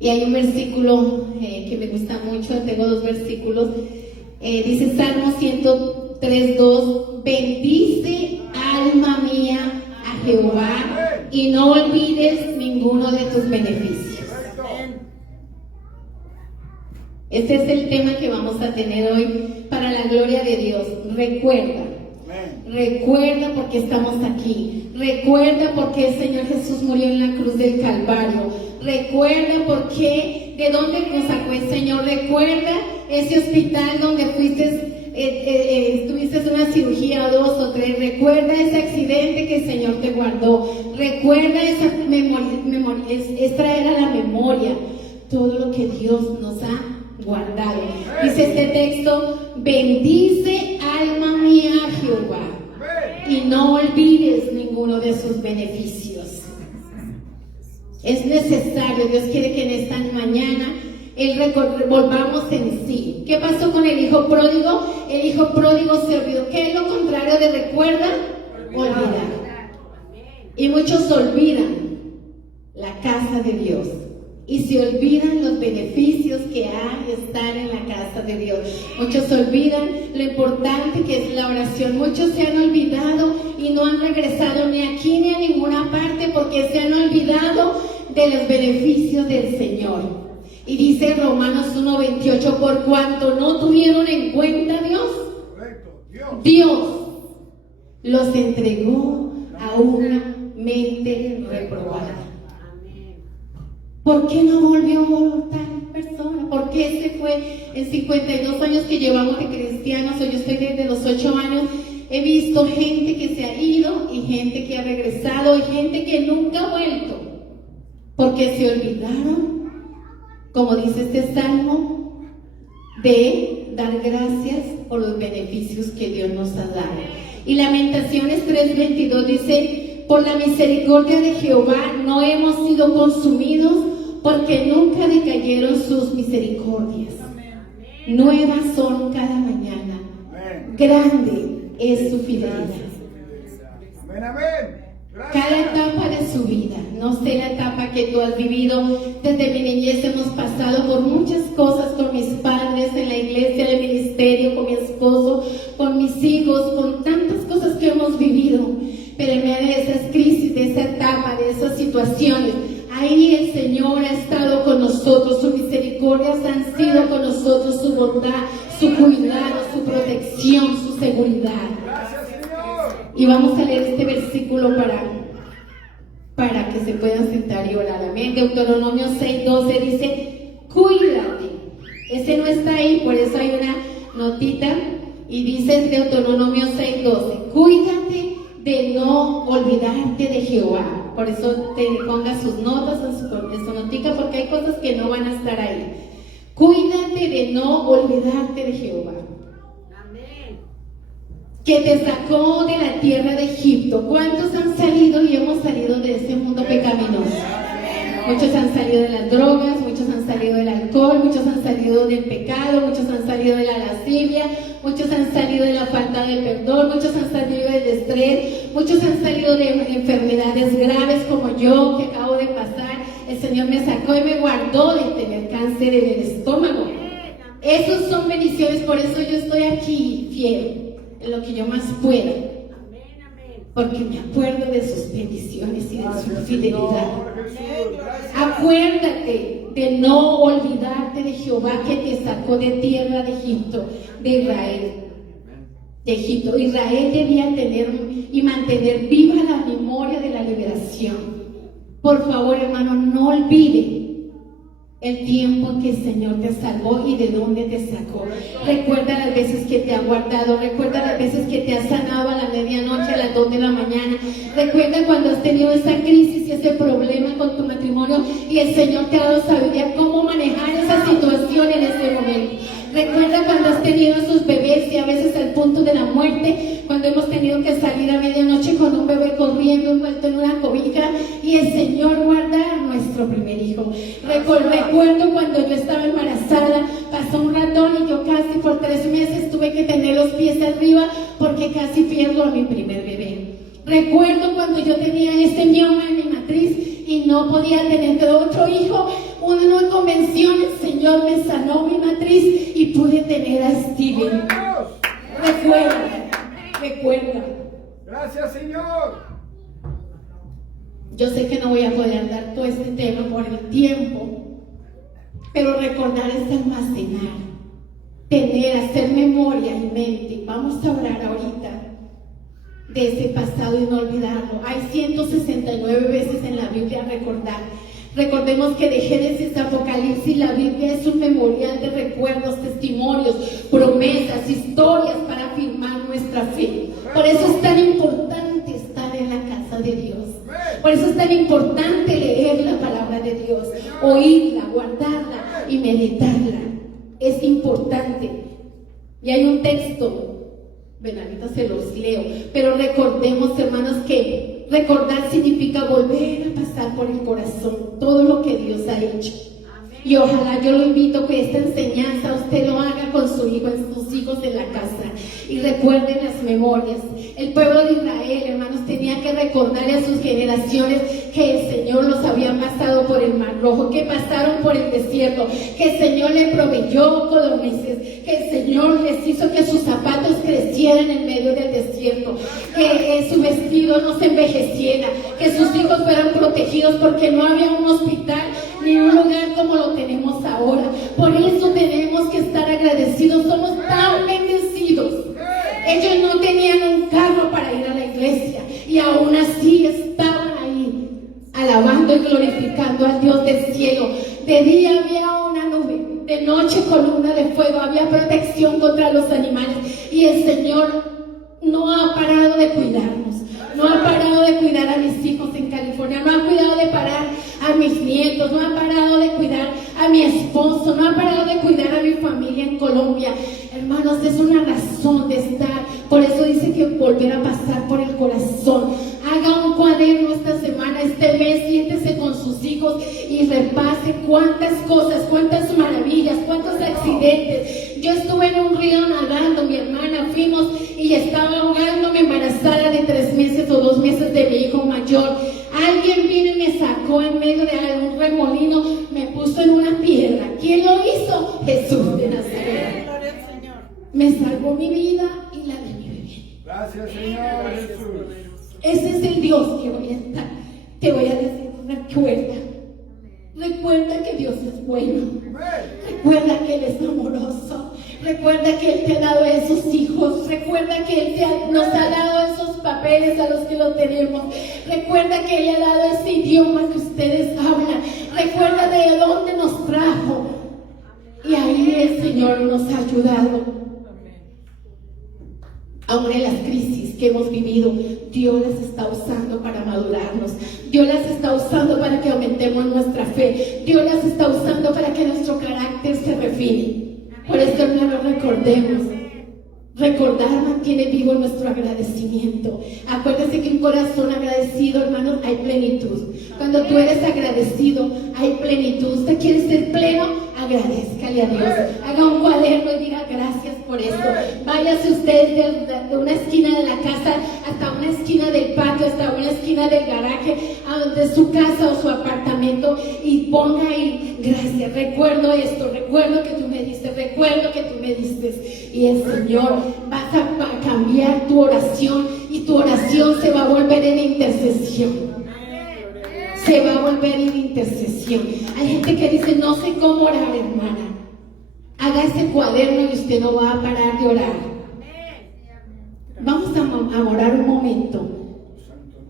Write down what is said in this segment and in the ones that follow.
Y hay un versículo que me gusta mucho, tengo dos versículos. Dice Salmo 103:2: bendice alma mía a Jehová y no olvides ninguno de tus beneficios. Este es el tema que vamos a tener hoy para la gloria de Dios. Recuerda por qué estamos aquí. Recuerda por qué el Señor Jesús murió en la cruz del Calvario. Recuerda por qué, de dónde nos sacó el Señor. Recuerda ese hospital donde tuviste una cirugía o 2 o 3. Recuerda ese accidente que el Señor te guardó. Recuerda esa memoria, es traer a la memoria todo lo que Dios nos ha guardado. Dice este texto: bendice alma mía a Jehová y no olvides ninguno de sus beneficios. Es necesario, Dios quiere que en esta mañana volvamos en sí. ¿Qué pasó con el hijo pródigo? El hijo pródigo se olvidó. ¿Qué es lo contrario de recuerda? Olvidar. Y muchos olvidan la casa de Dios y se olvidan los beneficios que hay de estar en la casa de Dios. Muchos olvidan lo importante que es la oración. Muchos se han olvidado y no han regresado ni aquí ni a ninguna parte porque se han olvidado de los beneficios del Señor. Y dice Romanos 1:28: por cuanto no tuvieron en cuenta a Dios los entregó a una mente reprobada. ¿Por qué no volvió tal persona? ¿Por qué se fue? En 52 años que llevamos de cristianos, o yo estoy desde los 8 años, he visto gente que se ha ido y gente que ha regresado y gente que nunca ha vuelto, porque se olvidaron, como dice este salmo, de dar gracias por los beneficios que Dios nos ha dado. Y Lamentaciones 3:22 dice: por la misericordia de Jehová no hemos sido consumidos, porque nunca decayeron sus misericordias. Nuevas son cada mañana. Grande es su fidelidad. Cada etapa de su vida, no sé la etapa que tú has vivido. Desde mi niñez hemos pasado por muchas cosas con mis padres, en la iglesia, en el ministerio, con mi esposo, con mis hijos, con tantas cosas que hemos vivido. Pero en medio de esas crisis, de esa etapa, de esas situaciones, ahí el Señor ha estado con nosotros. Sus misericordias han sido con nosotros, su bondad, su cuidado, su protección, su seguridad. Y vamos a leer este versículo para que se puedan sentar y orar. Amén. Deuteronomio 6:12 dice: cuídate. Ese no está ahí, por eso hay una notita. Y dice Deuteronomio 6:12: cuídate de no olvidarte de Jehová. Por eso te ponga sus notas en su notica, porque hay cosas que no van a estar ahí. Cuídate de no olvidarte de Jehová, que te sacó de la tierra de Egipto. ¿Cuántos han salido y hemos salido de ese mundo pecaminoso? Muchos han salido de las drogas, muchos han salido del alcohol, muchos han salido del pecado, muchos han salido de la lascivia, muchos han salido de la falta de perdón, muchos han salido del estrés, muchos han salido de enfermedades graves como yo, que acabo de pasar. El Señor me sacó y me guardó de tener cáncer en el estómago. Esos son bendiciones, por eso yo estoy aquí fiel en lo que yo más pueda, porque me acuerdo de sus bendiciones y de su fidelidad. Acuérdate de no olvidarte de Jehová, que te sacó de tierra de Egipto, de Israel, de Egipto. Israel debía tener y mantener viva la memoria de la liberación. Por favor, hermano, no olvide el tiempo en que el Señor te salvó y de dónde te sacó. Recuerda las veces que te ha guardado. Recuerda las veces que te ha sanado a la medianoche, a las 2 de la mañana. Recuerda cuando has tenido esa crisis y ese problema con tu matrimonio y el Señor te ha dado sabiduría cómo manejar esa situación en ese momento. Recuerda cuando has tenido esos bebés y a veces al punto de la muerte, cuando hemos tenido que salir a medianoche con un bebé corriendo envuelto en una cobija y el Señor guarda a nuestro primer hijo. Recuerdo cuando yo estaba embarazada, pasó un ratón y yo casi por 3 meses tuve que tener los pies arriba porque casi pierdo a mi primer bebé. Recuerdo cuando yo tenía ese mioma en mi matriz y no podía tener otro hijo, uno convención el Señor me sanó mi matriz y pude tener a Steven. Recuerda. Gracias, Señor. Yo sé que no voy a poder dar todo este tema por el tiempo, pero recordar es almacenar, tener, hacer memoria en mente. Vamos a orar ahorita de ese pasado y no olvidarlo. Hay 169 veces en la Biblia recordar. Recordemos que de Génesis a Apocalipsis la Biblia es un memorial de recuerdos, testimonios, promesas, historias para afirmar nuestra fe. Por eso es tan importante estar en la casa de Dios. Por eso es tan importante leer la palabra de Dios, oírla, guardarla y meditarla. Es importante. Y hay un texto, bueno, ahorita se los leo, pero recordemos, hermanos, que recordar significa volver a pasar por el corazón todo lo que Dios ha hecho. Y ojalá, yo lo invito que esta enseñanza usted lo haga con su hijo, en sus hijos en la casa, y recuerden las memorias. El pueblo de Israel, hermanos, tenía que recordarle a sus generaciones que el Señor los había pasado por el Mar Rojo, que pasaron por el desierto, que el Señor le proveyó codornices, que el Señor les hizo que sus zapatos crecieran en medio del desierto, que su vestido no se envejeciera, que sus hijos fueran protegidos, porque no había un hospital ni un lugar como lo tenemos ahora. Por eso tenemos que estar agradecidos. Somos tan bendecidos. Ellos no tenían un carro para ir a la iglesia y aún así estaban ahí alabando y glorificando al Dios del cielo. De día había una nube, de noche columna de fuego, había protección contra los animales, y el Señor no ha parado de cuidarnos. No ha parado de cuidar a mis hijos en California, no ha cuidado de parar a mis nietos, no ha parado de cuidar a mi esposo, no ha parado de cuidar a mi familia en Colombia. Hermanos, es una razón de estar. Por eso dice que volver a pasar por el corazón. Haga un cuaderno esta semana, este mes, siéntese con sus hijos y repase cuántas cosas, cuántas maravillas, cuántos accidentes. Yo estuve en un río nadando, mi hermana, fuimos y estaba ahogándome, embarazada de 3 meses o 2 meses de mi hijo mayor. Alguien vino y me sacó en medio de un remolino, me puso en una piedra. ¿Quién lo hizo? Jesús de Nazaret. Me salvó mi vida y la de mi bebé. Gracias, Señor Jesús. Ese es el Dios que voy a estar. Te voy a decir, recuerda que Dios es bueno. Recuerda que Él es amoroso. Recuerda que Él te ha dado esos hijos. Recuerda que Él nos ha dado esos papeles a los que lo tenemos. Recuerda que Él ha dado ese idioma que ustedes hablan. Recuerda de dónde nos trajo. Y ahí el Señor nos ha ayudado. Aún en las crisis que hemos vivido, Dios las está usando para madurarnos. Dios las está usando para que aumentemos nuestra fe. Dios las está usando para que nuestro carácter se refine. Por eso, hermanos, recordemos. Recordar mantiene vivo nuestro agradecimiento. Acuérdense que un corazón agradecido, hermanos, hay plenitud. Cuando tú eres agradecido, hay plenitud. ¿Usted quiere ser pleno? Agradézcale a Dios. Haga un cuaderno y diga gracias por esto. Váyase usted de una esquina de la casa hasta una esquina del patio, hasta una esquina del garaje, de su casa o su apartamento, y ponga ahí gracias. Recuerdo esto, recuerdo que tú me diste, recuerdo que tú me diste. Y el Señor va a cambiar tu oración, y tu oración se va a volver en intercesión. Se va a volver en intercesión. Hay gente que dice, no sé cómo orar, hermana. Haga ese cuaderno y usted no va a parar de orar. Vamos a orar un momento.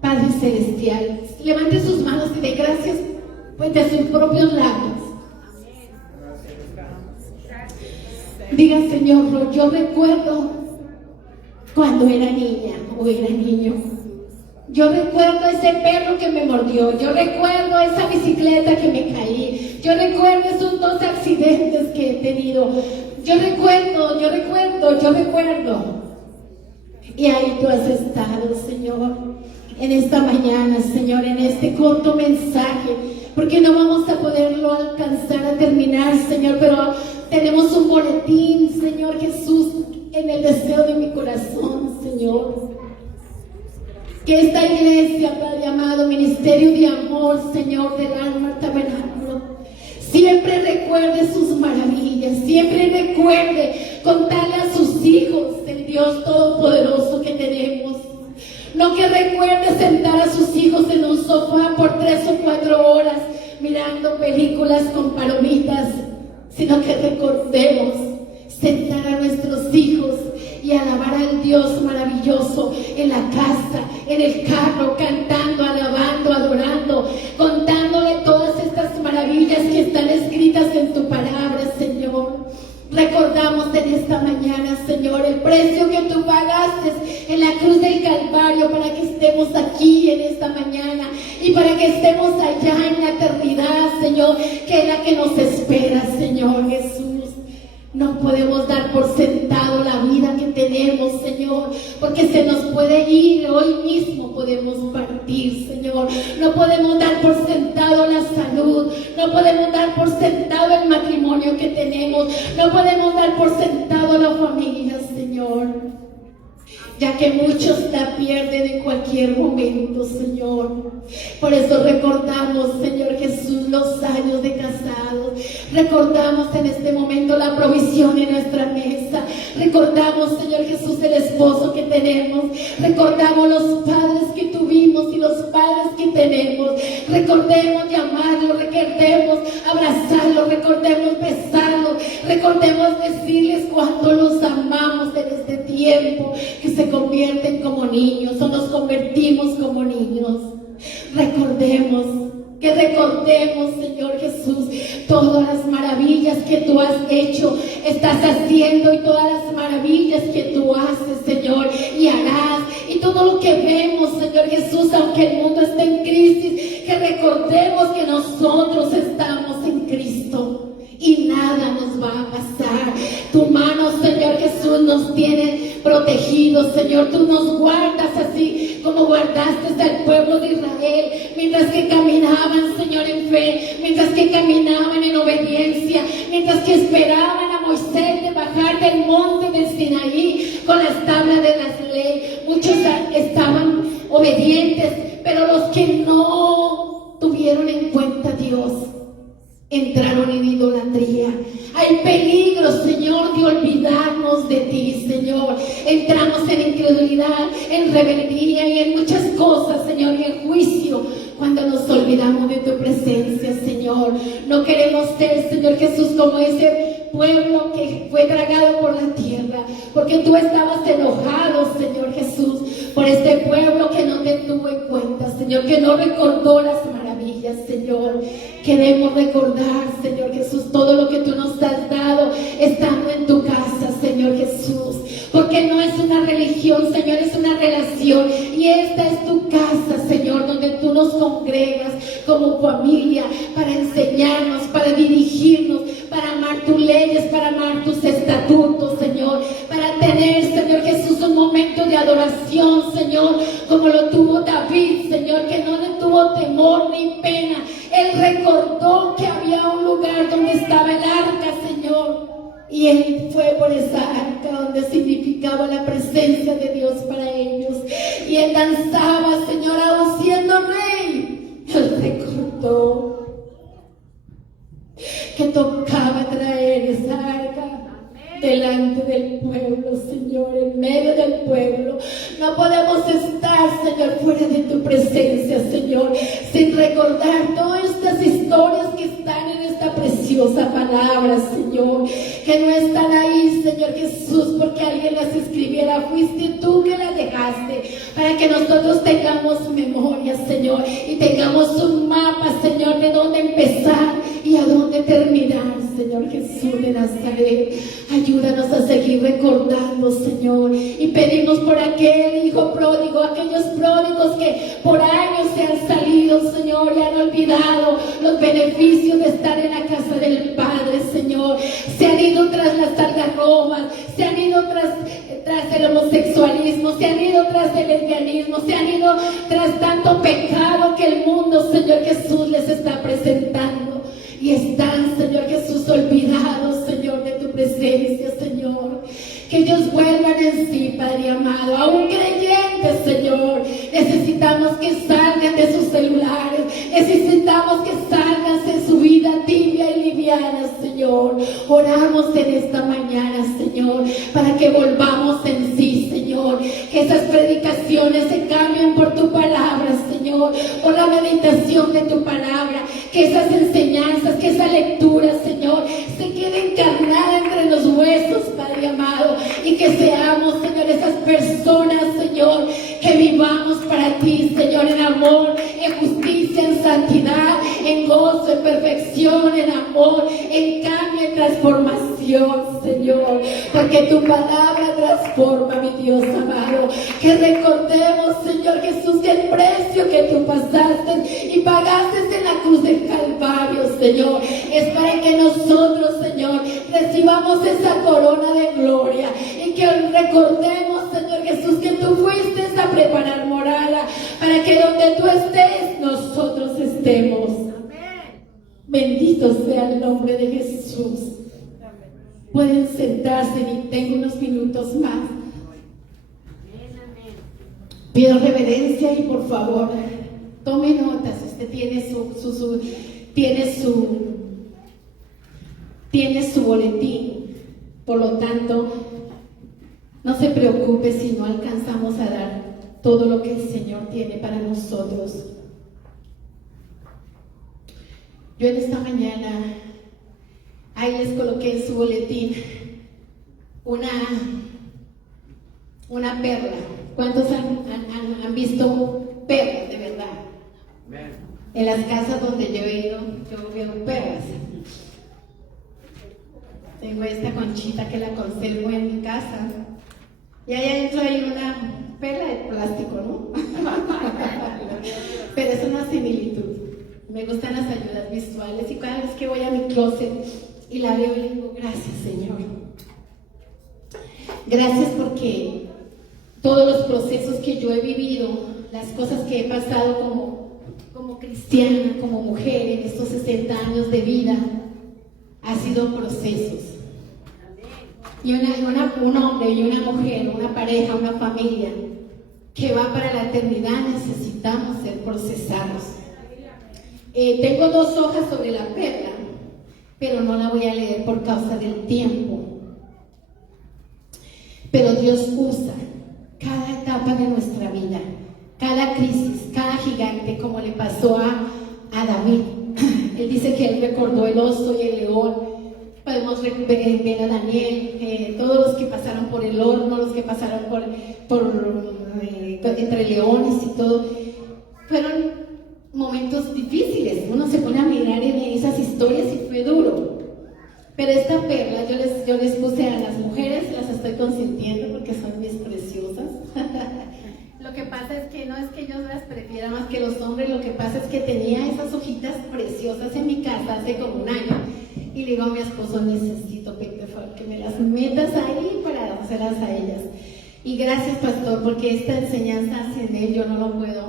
Padre Celestial, levante sus manos y dé gracias, pues, de sus propios labios. Diga, Señor, yo recuerdo cuando era niña o era niño. Yo recuerdo ese perro que me mordió. Yo recuerdo esa bicicleta que me caí. Yo recuerdo esos 2 accidentes que he tenido. Yo recuerdo. Y ahí tú has estado, Señor, en esta mañana, Señor, en este corto mensaje, porque no vamos a poderlo alcanzar a terminar, Señor, pero tenemos un boletín, Señor Jesús, en el deseo de mi corazón, Señor. Que esta iglesia, Padre amado, ministerio de amor, Señor, del alma tabernáculo, siempre recuerde sus maravillas, siempre recuerde contarle a sus hijos del Dios Todopoderoso que tenemos. No que recuerde sentar a sus hijos en un sofá por 3 o 4 horas mirando películas con palomitas, sino que recordemos sentar a nuestros hijos y alabar al Dios maravilloso en la casa, en el carro, cantando, alabando, adorando, contándole todas estas maravillas que están escritas en tu palabra, Señor. Recordamos en esta mañana, Señor, el precio que tú pagaste en la cruz del Calvario para que estemos aquí en esta mañana y para que estemos allá en la eternidad, Señor, que es la que nos espera, Señor Jesús. No podemos dar por sentado la vida que tenemos, Señor, porque se nos puede ir, hoy mismo podemos partir, Señor. No podemos dar por sentado la salud, no podemos dar por sentado el matrimonio que tenemos, no podemos dar por sentado la familia, Señor, ya que muchos la pierden en cualquier momento, Señor. Por eso recordamos, Señor Jesús, los años de casados. Recordamos en este momento la provisión en nuestra mesa. Recordamos, Señor Jesús, el esposo que tenemos. Recordamos los padres que tuvimos y los padres que tenemos. Recordemos llamarlos, recordemos abrazarlos, recordemos besarlos, recordemos decirles cuánto los amamos en este tiempo que se convierten como niños o nos convertimos como niños. Recordemos, Señor Jesús, todas las maravillas que tú has hecho, estás haciendo, y todas las maravillas que tú haces, Señor, y harás, y todo lo que vemos, Señor Jesús, aunque el mundo esté en crisis, que recordemos que nosotros estamos en Cristo y nada nos va a pasar. Tu mano, Señor Jesús, nos tiene protegidos, Señor. Tú nos guardas así como guardaste al pueblo de Israel mientras que caminaban, Señor, en fe, mientras que caminaban en obediencia, mientras que esperaban a Moisés de bajar del monte del Sinaí con las tablas de las leyes. Muchos estaban obedientes, pero los que no tuvieron en cuenta a Dios entraron en idolatría. Hay peligro, Señor, de olvidarnos de ti, Señor. Entramos en incredulidad, en rebeldía y en muchas cosas, Señor, y en juicio cuando nos olvidamos de tu presencia, Señor. No queremos ser, Señor Jesús, como ese pueblo que fue tragado por la tierra, porque tú estabas enojado, Señor Jesús, por este pueblo que no te tuvo en cuenta, Señor, que no recordó las maravillas, Señor. Queremos recordar, Señor Jesús, todo lo que tú nos has dado estando en tu casa, Señor Jesús, porque no es una religión, Señor, es una relación, y esta es tu casa, Señor, donde tú nos congregas como familia para enseñarnos, para dirigirnos, para amar tus leyes, para amar tus estatutos, Señor, para tener, Señor Jesús, un momento de adoración, Señor, como lo tuvo David, Señor, que no le tuvo temor ni pena. Él recordó que había un lugar donde estaba el arca, Señor, y él fue por esa arca donde significaba la presencia de Dios para ellos, y él danzaba, Señor, aún siendo rey. Él recordó que tocaba traer esa arca delante del pueblo, Señor, en medio del pueblo. No podemos estar, Señor, fuera de tu presencia, Señor, sin recordar todas estas historias que están en esta preciosa palabra, Señor, que no están ahí, Señor Jesús, porque alguien las escribiera. Fuiste tú que las dejaste para que nosotros tengamos memoria, Señor, y tengamos un mapa, Señor, de dónde empezar y a dónde terminar, Señor Jesús de Nazaret. Ayúdanos a seguir recordando, Señor, y pedimos por aquel hijo pródigo, aquellos pródigos que por años se han salido, Señor, y han olvidado los beneficios de estar en la casa del Padre, Señor. Se han ido tras las algarrobas, se han ido tras el homosexualismo, se han ido tras el lesbianismo, se han ido tras tanto pecado que el mundo, Señor Jesús, les está presentando. Y están, Señor Jesús, olvidados, Señor, de tu presencia, Señor. Que ellos vuelvan en sí, Padre amado. Aún creyentes, Señor, necesitamos que salgan de sus celulares. Necesitamos que salgan de su vida tibia y liviana. mañana, Señor. Oramos en esta mañana, Señor, para que volvamos en sí, Señor. Que esas predicaciones se cambien por tu palabra, Señor, por la meditación de tu palabra. Que esas enseñanzas, que esa lectura, Señor, se quede encarnada entre los huesos, Padre amado. Y que seamos, Señor, esas personas, Señor, que vivamos para ti, Señor, en amor, en justicia, en santidad, en gozo, en perfección, en amor, en cambio, en transformación, Señor, porque tu palabra transforma, mi Dios amado. Que recordemos, Señor Jesús, que el precio que tú pasaste y pagaste en la cruz del Calvario, Señor, es para que nosotros, Señor, recibamos esa corona de gloria y que recordemos, Señor Jesús, que tú fuiste a preparar morada para que donde tú estés, nosotros estemos. Amén. Bendito sea el nombre de Jesús. Pueden sentarse y tengo unos minutos más. Pido reverencia y por favor tome notas. Usted tiene su boletín. Por lo tanto, no se preocupe si no alcanzamos a dar todo lo que el Señor tiene para nosotros. Yo en esta mañana, ahí les coloqué en su boletín una perla. ¿Cuántos han visto perlas de verdad? En las casas donde yo he ido, yo veo perlas. Tengo esta conchita que la conservo en mi casa. Y ahí adentro hay una perla de plástico, ¿no? Pero es una similitud. Me gustan las ayudas visuales y cada vez que voy a mi closet y la veo y digo, gracias, Señor. Gracias porque todos los procesos que yo he vivido, las cosas que he pasado como cristiana, como mujer en estos 60 años de vida, ha sido procesos. Y un hombre y una mujer, una pareja, una familia que va para la eternidad, necesitamos ser procesados. Tengo 2 hojas sobre la perla, pero no la voy a leer por causa del tiempo. Pero Dios usa cada etapa de nuestra vida, cada crisis, cada gigante, como le pasó a David. Él dice que él recordó el oso y el león. Podemos ver a Daniel, todos los que pasaron por el horno, los que pasaron entre leones y todo. Fueron momentos difíciles. Uno se pone a mirar en esas historias y fue duro. Pero esta perla yo les puse a las mujeres, las estoy consintiendo porque son mis preciosas. Lo que pasa es que no es que yo las prefiera más que los hombres, lo que pasa es que tenía esas hojitas preciosas en mi casa hace como un año. Y le digo a mi esposo, necesito que me las metas ahí para hacerlas a ellas. Y gracias, pastor, porque esta enseñanza sin él yo no lo puedo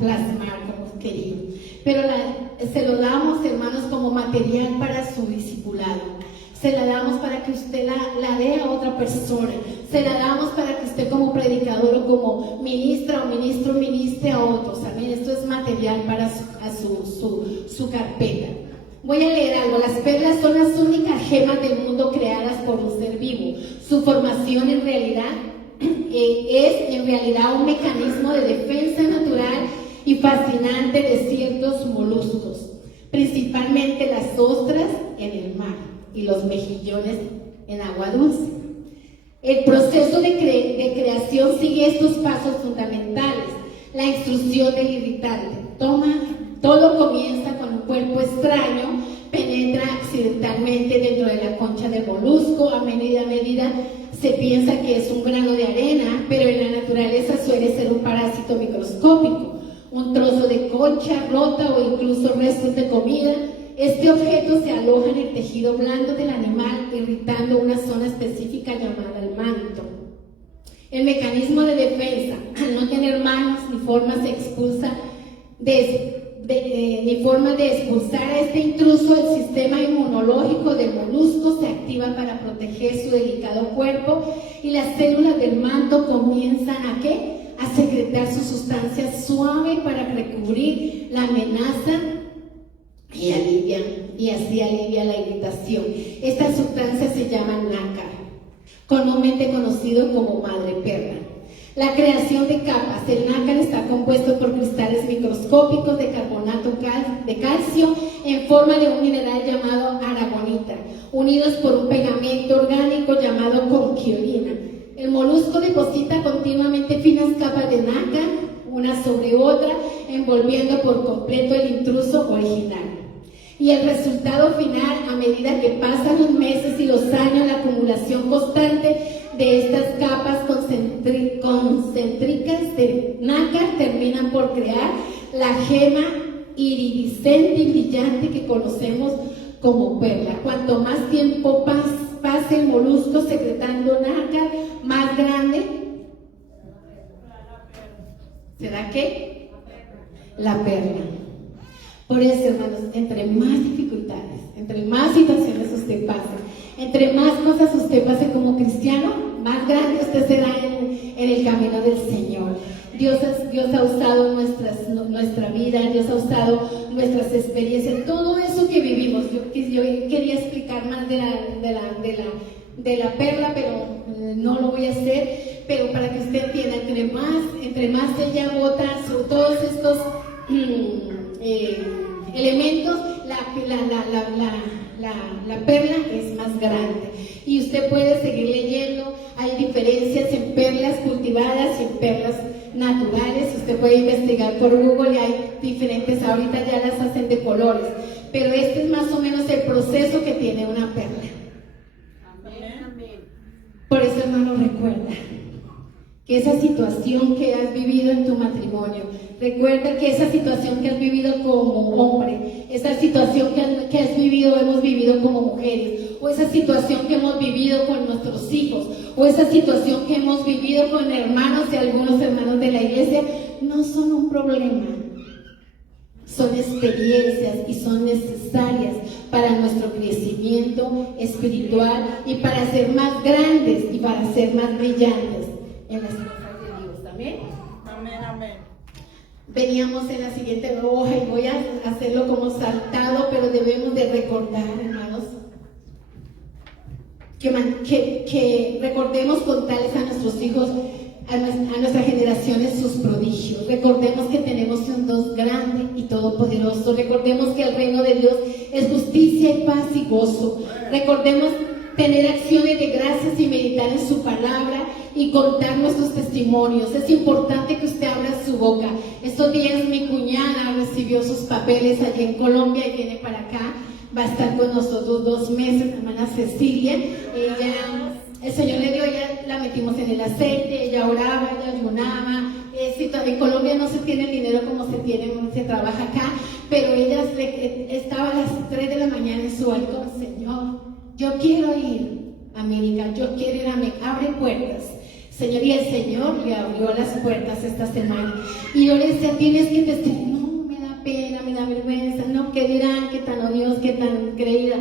plasmar como quería. Pero se lo damos, hermanos, como material para su discipulado. Se la damos para que usted la dé a otra persona. Se la damos para que usted como predicador o como ministra o ministro ministre a otros. Amén. Esto es material para su carpeta. Voy a leer algo. Las perlas son las únicas gemas del mundo creadas por un ser vivo. Su formación en realidad es en realidad un mecanismo de defensa natural y fascinante de ciertos moluscos, principalmente las ostras en el mar y los mejillones en agua dulce. El proceso de creación sigue estos pasos fundamentales. La instrucción del irritante. Todo comienza con un cuerpo extraño, penetra accidentalmente dentro de la concha del molusco. A medida se piensa que es un grano de arena, pero en la naturaleza suele ser un parásito microscópico, un trozo de concha rota o incluso restos de comida. Este objeto se aloja en el tejido blando del animal, irritando una zona específica llamada el manto. El mecanismo de defensa, al no tener manos ni forma de expulsar a este intruso, el sistema inmunológico del molusco se activa para proteger su delicado cuerpo y las células del manto comienzan a secretar su sustancia suave para recubrir la amenaza y alivian y así alivia la irritación. Esta sustancia se llama nácar, comúnmente conocido como madreperla. La creación de capas. El nácar está compuesto por cristales microscópicos de carbonato de calcio en forma de un mineral llamado aragonita, unidos por un pegamento orgánico llamado conquiolina. El molusco deposita continuamente finas capas de nácar, una sobre otra, envolviendo por completo el intruso original. Y el resultado final, a medida que pasan los meses y los años, la acumulación constante de estas capas concéntricas de nácar terminan por crear la gema iridiscente y brillante que conocemos como perla. Cuanto más tiempo pase el molusco secretando nácar, más grande será ¿qué? La perla. Por eso, hermanos, entre más dificultades, entre más situaciones usted pase, entre más cosas usted pase como cristiano, más grande usted será en el camino del Señor. Dios ha usado nuestra vida, Dios ha usado nuestras experiencias, todo eso que vivimos. Yo quería explicar más de la perla, pero no lo voy a hacer. Pero para que usted entienda, entre más ella bota sobre todos estos elementos, la perla es más grande. Y usted puede seguir leyendo. Hay diferencias en perlas cultivadas y en perlas naturales. Usted puede investigar por Google y hay diferentes, ahorita ya las hacen de colores, pero este es más o menos el proceso que tiene una perla. Amén. Por eso, hermano, recuerda que esa situación que has vivido en tu matrimonio, recuerda que esa situación que has vivido como hombre, esa situación que has vivido, hemos vivido como mujeres, o esa situación que hemos vivido con nuestros hijos, o esa situación que hemos vivido con hermanos y algunos hermanos de la iglesia, no son un problema. Son experiencias y son necesarias para nuestro crecimiento espiritual y para ser más grandes y para ser más brillantes en las cosas de Dios. Amén. Amén, amén. Veníamos en la siguiente hoja y voy a hacerlo como saltado, pero debemos de recordar, hermanos, que recordemos contarles a nuestros hijos, a nuestras generaciones, sus prodigios. Recordemos que tenemos un Dios grande y todopoderoso. Recordemos que el reino de Dios es justicia y paz y gozo. Recordemos tener acciones de gracias y meditar en su palabra y contar nuestros testimonios. Es importante que usted abra su boca. Estos días mi cuñada recibió sus papeles allí en Colombia y viene para acá. Va a estar con nosotros 2 meses, hermana Cecilia. Ella, el Señor le dio, ella la metimos en el aceite, ella oraba, ella ayunaba. En Colombia no se tiene el dinero como se trabaja acá, pero ella estaba a las 3 de la mañana en su balcón. Señor, yo quiero ir a América, yo quiero ir a América, abre puertas. Señor, y el Señor le abrió las puertas esta semana. Y yo le decía, tienes que testimoniar. No, me da pena, me da vergüenza. No, ¿qué dirán? ¿Qué tan odiosos? ¿Qué tan creída?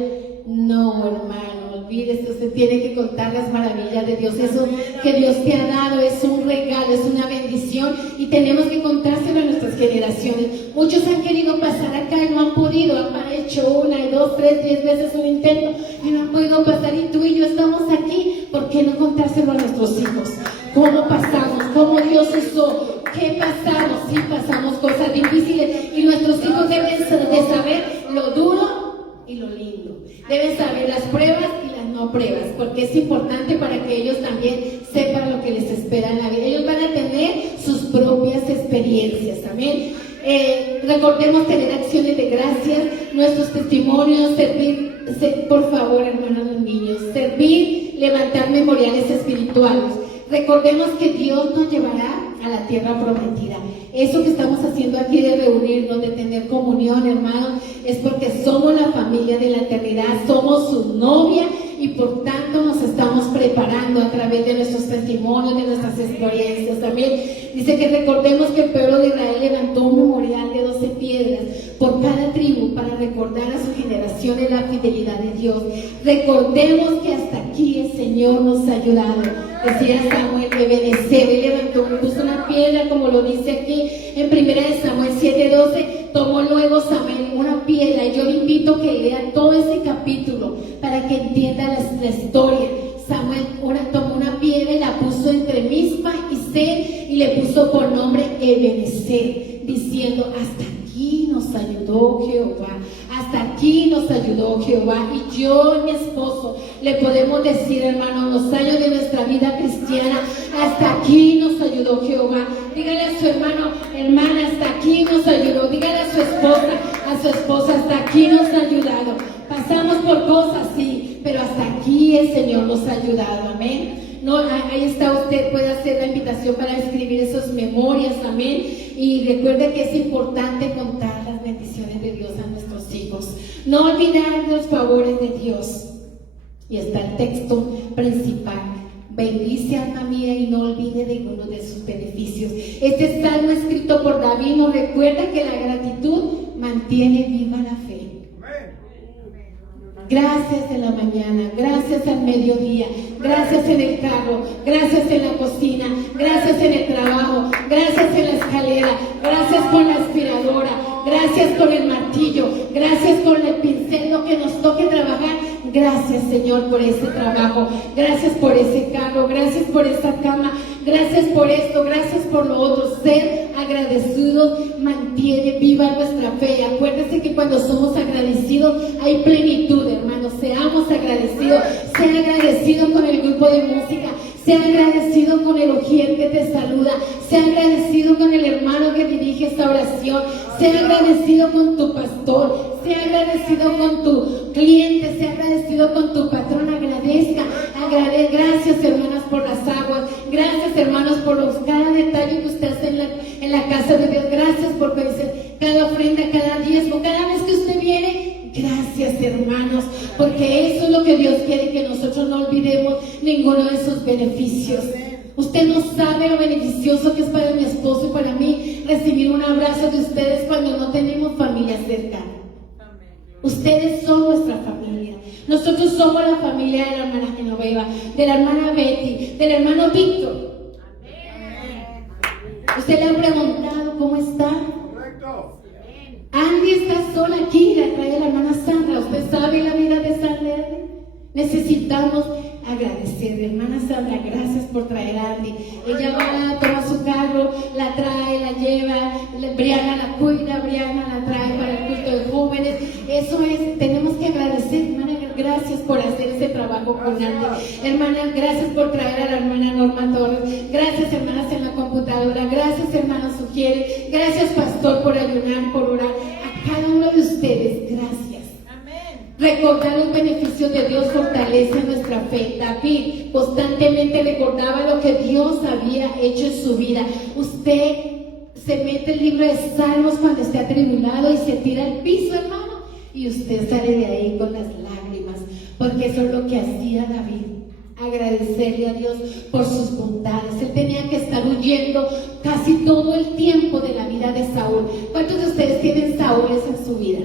No, hermano, olvídese, usted tiene que contar las maravillas de Dios. Eso que Dios te ha dado es un regalo, es una bendición y tenemos que contárselo a nuestras generaciones. Muchos han querido pasar acá y no han podido, han hecho 1, 2, 3, 10 veces un intento y no han podido pasar, y tú y yo estamos aquí. ¿Por qué no contárselo a nuestros hijos? ¿Cómo pasamos? ¿Cómo Dios usó? ¿Qué pasamos? Sí, pasamos cosas difíciles y nuestros hijos deben de saber lo duro y lo lindo. Deben saber las pruebas y las no pruebas, porque es importante para que ellos también sepan lo que les espera en la vida. Ellos van a tener sus propias experiencias. Amén. Recordemos tener acciones de gracias, nuestros testimonios, servir, por favor, hermanos, los niños, servir, levantar memoriales espirituales. Recordemos que Dios nos llevará a la tierra prometida. Eso que estamos haciendo aquí de reunirnos, de tener comunión, hermanos, es porque somos la familia de la eternidad, somos su novia y por tanto nos estamos preparando a través de nuestros testimonios, de nuestras experiencias. También Dice que recordemos que el pueblo de Israel levantó un memorial de 12 piedras por cada tribu para recordar a su generación la fidelidad de Dios. Recordemos que hasta aquí el Señor nos ha ayudado. Decía Samuel que Ebenezer, él levantó, puso una piedra, como lo dice aquí en 1 Samuel 7:12. Tomó luego Samuel una piedra, y yo le invito a que lea todo ese capítulo para que entienda la historia. Samuel tomó una piedra y la puso entre Mizpa y Ser, y le puso por nombre Ebenezer, diciendo: hasta aquí nos ayudó Jehová, hasta aquí nos ayudó Jehová. Y yo y mi esposo le podemos decir, hermano, en los años de nuestra vida cristiana, hasta aquí nos ayudó Jehová. Dígale a su hermano, hermana, hasta aquí nos ayudó. Dígale a su esposa, hasta aquí nos ha ayudado. Pasamos por cosas, sí, pero hasta aquí el Señor nos ha ayudado, amén. No, ahí está, usted puede hacer la invitación para escribir esas memorias, amén. Y recuerde que es importante contar las bendiciones de Dios a nuestros hijos. No olvidar los favores de Dios. Y está el texto principal: bendice, alma mía, y no olvide ninguno de sus beneficios. Este salmo escrito por David nos recuerda que la gratitud mantiene viva la fe. Gracias en la mañana, gracias al mediodía, gracias en el carro, gracias en la cocina, gracias en el trabajo, gracias en la escalera, gracias con la aspiradora, gracias con el martillo, gracias con el pincel, lo que nos toque trabajar. Gracias, Señor, por ese trabajo, gracias por ese carro, gracias por esa cama, gracias por esto, gracias por lo otro. Ser agradecidos mantiene viva nuestra fe. Acuérdense que cuando somos agradecidos hay plenitud, hermanos. Seamos agradecidos. Sea agradecido con el grupo de música, sea agradecido con el ujier que te saluda, sea agradecido con el hermano que dirige esta oración, sea agradecido con tu pastor, sea agradecido con tu cliente, sea agradecido con tu patrón. Agradezca. Gracias, hermanas, por las aguas. Gracias, hermanos, por cada detalle que usted hace en la casa de Dios. Gracias por cada ofrenda, cada diezmo, cada vez que usted viene. Gracias, hermanos, porque eso es lo que Dios quiere, que nosotros no olvidemos ninguno de sus beneficios. Usted no sabe lo beneficioso que es para mi esposo y para mí recibir un abrazo de ustedes cuando no tenemos familia cerca. Ustedes son nuestra familia. Nosotros somos la familia de la hermana Genoveva, de la hermana Betty, del hermano Víctor. Usted le ha preguntado cómo está. Andy está sola aquí, la trae la hermana Sandra. ¿Usted sabe la vida de Sandra? Necesitamos agradecer, hermana Sandra, gracias por traer a Andy. Ella va, toma su carro, la trae, la lleva, Briana la cuida, Briana la trae para el culto de jóvenes. Eso es, tenemos que agradecer, hermana, gracias por hacer ese trabajo con Andy. Hermana, gracias por traer a la hermana Norma Torres. Gracias, hermanas, en la computadora. Gracias, hermana Sugiere. Gracias, pastor, por ayunar, por orar. A cada uno de ustedes, gracias. Recordar los beneficios de Dios fortalece nuestra fe. David constantemente recordaba lo que Dios había hecho en su vida. Usted se mete el libro de Salmos cuando esté atribulado y se tira al piso, hermano, y usted sale de ahí con las lágrimas, porque eso es lo que hacía David. Agradecerle a Dios por sus bondades. Él tenía que estar huyendo casi todo el tiempo de la vida de Saúl. ¿Cuántos de ustedes tienen Saúles en su vida?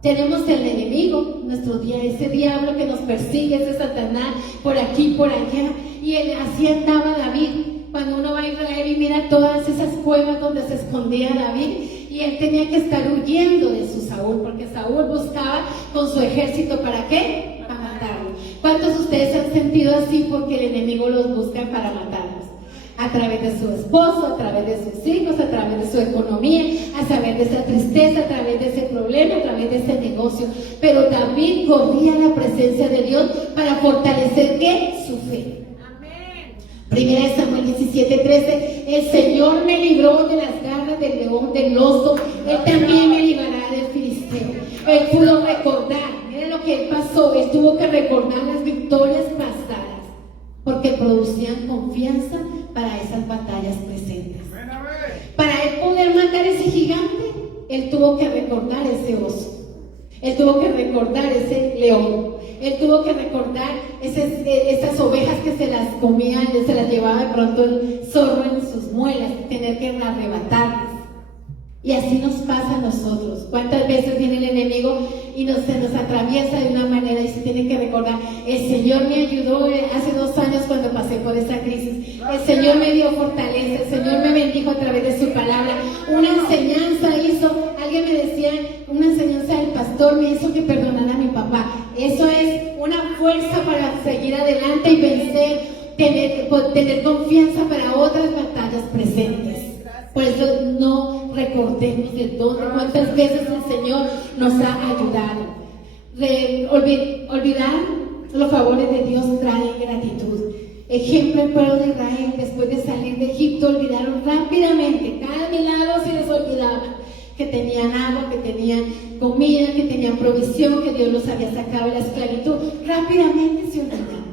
Tenemos el enemigo, ese diablo que nos persigue, ese Satanás, por aquí, por allá. Y así andaba David. Cuando uno va a Israel y mira todas esas cuevas donde se escondía David, y él tenía que estar huyendo de su Saúl, porque Saúl buscaba con su ejército, ¿para qué? Para matarlo. ¿Cuántos de ustedes se han sentido así porque el enemigo los busca para matarlos? A través de su esposo, a través de sus hijos, a través de su economía, a través de esa tristeza, a través de ese problema, a través de ese negocio. Pero David corría a la presencia de Dios para fortalecer, ¿qué? Su fe. Primera de Samuel 17:13. El Señor me libró de las garras del león, del oso. Él también me librará del filisteo. Él pudo recordar, miren lo que él pasó. Él tuvo que recordar las victorias pasadas, porque producían confianza para esas batallas presentes. Para él poder matar ese gigante, él tuvo que recordar ese oso. Él tuvo que recordar ese león. Él tuvo que recordar esas ovejas que se las comían, se las llevaba de pronto el zorro en sus muelas, tener que arrebatarlas. Y así nos pasa a nosotros. ¿Cuántas veces viene el enemigo y se nos atraviesa de una manera y se tiene que recordar? El Señor me ayudó hace 2 años cuando pasé por esa crisis. El Señor me dio fortaleza, el Señor me bendijo a través de su palabra. Una enseñanza hizo, alguien me decía, una enseñanza del pastor me hizo que perdonara a mi papá. Eso es una fuerza para seguir adelante y vencer, tener confianza para otras batallas presentes. Por eso no recordemos de dónde, cuántas veces el Señor nos ha ayudado. Olvidar los favores de Dios trae gratitud. Ejemplo, el pueblo de Israel, después de salir de Egipto, olvidaron rápidamente. Cada milagro se les olvidaba. Que tenían agua, que tenían comida, que tenían provisión, que Dios los había sacado de la esclavitud. Rápidamente se olvidaron.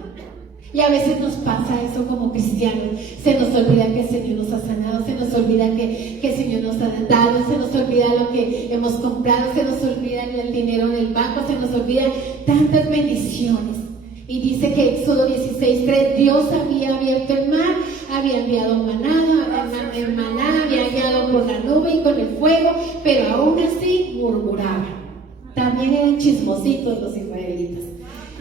Y a veces nos pasa eso como cristianos. Se nos olvida que el Señor nos ha sanado, se nos olvida que el Señor nos ha dado, se nos olvida lo que hemos comprado, se nos olvida el dinero en el banco, se nos olvidan tantas bendiciones. Y dice que Éxodo 16:3, Dios había abierto el mar, había enviado el maná había guiado por la nube y con el fuego, pero aún así murmuraban. También eran chismositos los israelitas.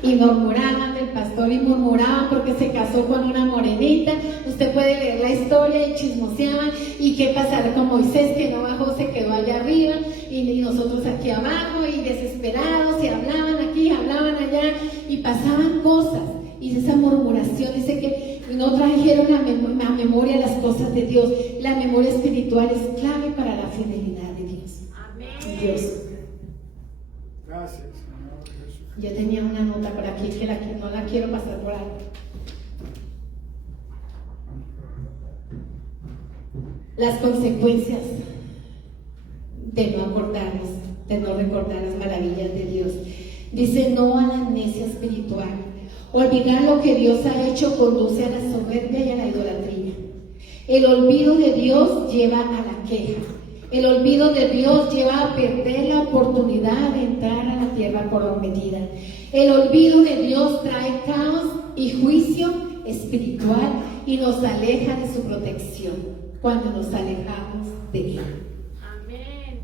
Y murmuraban del pastor y murmuraban porque se casó con una morenita. Usted puede leer la historia y chismoseaban. ¿Y qué pasará con Moisés que no bajó, se quedó allá arriba y nosotros aquí abajo y desesperados y hablaban aquí, hablaban allá y pasaban cosas? Y esa murmuración dice que no trajeron a memoria las cosas de Dios. La memoria espiritual es clave para la fidelidad de Dios. Amén. Dios. Gracias. Yo tenía una nota por aquí que no la quiero pasar por alto. Las consecuencias de no acordarnos, de no recordar las maravillas de Dios. Dice no a la amnesia espiritual. Olvidar lo que Dios ha hecho conduce a la soberbia y a la idolatría. El olvido de Dios lleva a la queja. El olvido de Dios lleva a perder la oportunidad de entrar a la tierra prometida. El olvido de Dios trae caos y juicio espiritual y nos aleja de su protección cuando nos alejamos de Él. Amén.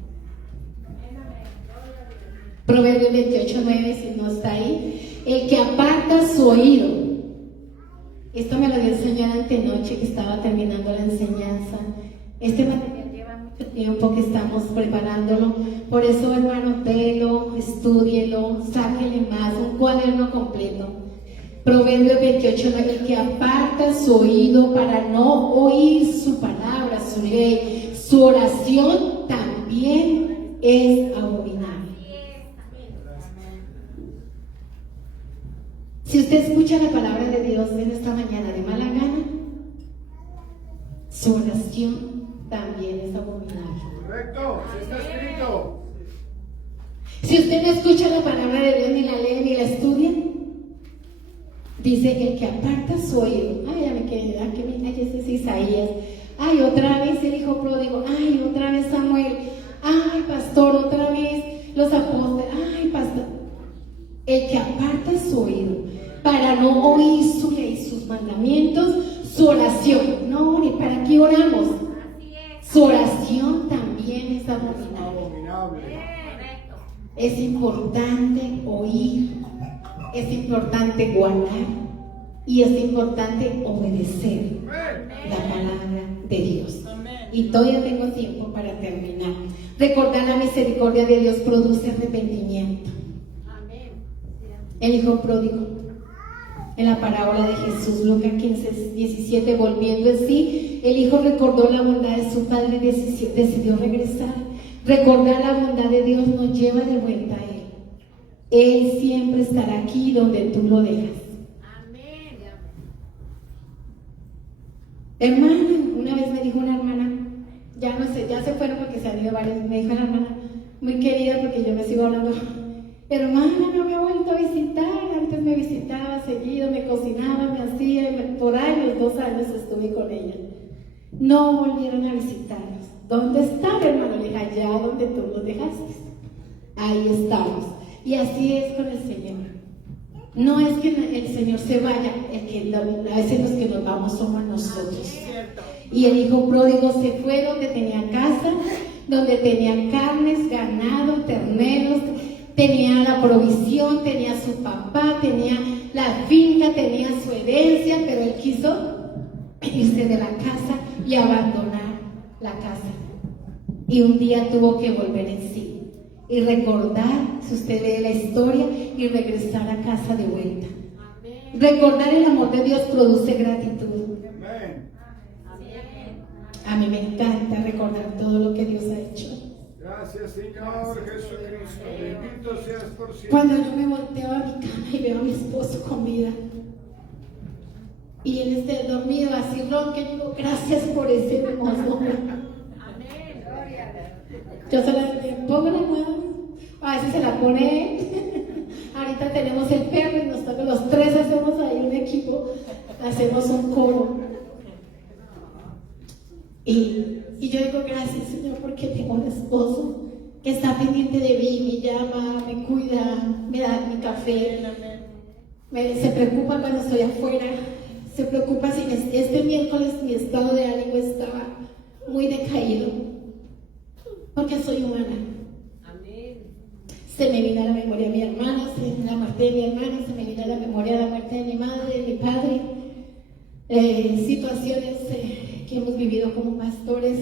Proverbios 28:9, si no está ahí. El que aparta su oído. Esto me lo dio el Señor antenoche que estaba terminando la enseñanza. Este material lleva mucho tiempo que estamos preparándolo. Por eso, hermano, délo, estúdielo, sáquele más, un cuaderno completo. Proverbios 28:9, el que aparta su oído para no oír su palabra, su ley, su oración también es abominable. Si usted escucha la palabra de Dios en esta mañana de mala gana, su oración también es abominable. Correcto, sí está escrito. Si usted no escucha la palabra de Dios, ni la lee, ni la estudia, dice el que aparta su oído. Ay, ya me quedé, ay, ese es Isaías. Ay, otra vez el hijo pródigo. Ay, otra vez Samuel. Ay, pastor, otra vez los apóstoles. Ay, pastor. El que aparta su oído para no oír su ley, sus mandamientos, su oración. No, ni para qué oramos. Su oración también es abominable. Es importante oír, es importante guardar y es importante obedecer la palabra de Dios. Y todavía tengo tiempo para terminar. Recordar la misericordia de Dios produce arrepentimiento. El hijo pródigo, en la parábola de Jesús, Lucas 15:17, volviendo en sí, el hijo recordó la bondad de su padre y decidió regresar. Recordar la bondad de Dios nos lleva de vuelta a Él. Él siempre estará aquí donde tú lo dejas. Amén. Hermana, una vez me dijo una hermana, ya no sé, ya se fueron porque se han ido varios, me dijo una hermana muy querida porque yo me sigo hablando. Hermana, no me ha vuelto a visitar. Antes me visitaba seguido, me cocinaba, me hacía, por años, 2 años estuve con ella. No volvieron a visitarnos. ¿Dónde están, hermano? Le dije, allá donde tú los dejaste. Ahí estamos. Y así es con el Señor. No es que el Señor se vaya, a veces los que nos vamos somos nosotros. Y el hijo pródigo se fue donde tenía casa, donde tenía carnes, ganado, terneros, tenía la provisión, tenía su papá, tenía la finca, tenía su herencia, pero él quiso irse de la casa y abandonar la casa. Y un día tuvo que volver en sí y recordar, si usted lee la historia, y regresar a casa de vuelta. Amén. Recordar el amor de Dios produce gratitud. Amén. Amén. A mí me encanta recordar todo lo que Dios ha hecho. Gracias, Señor Jesucristo. Bendito seas por siempre. Cuando yo me volteo a mi cama y veo a mi esposo con vida y él esté dormido así ronco, yo digo, gracias por ese hermoso hombre. Amén. Yo se la pongo la mano, a veces se la pone él. Ahorita tenemos el perro y nosotros los tres hacemos ahí un equipo, hacemos un coro. Y yo digo, gracias, Señor, porque tengo un esposo que está pendiente de mí, me llama, me cuida, me da mi café, se preocupa cuando estoy afuera, se preocupa si este miércoles mi estado de ánimo estaba muy decaído, porque soy humana. Amén. Se me vino a la memoria mi hermana, la muerte de mi hermana, se me vino a la memoria la muerte de mi madre, de mi padre, situaciones que hemos vivido como pastores.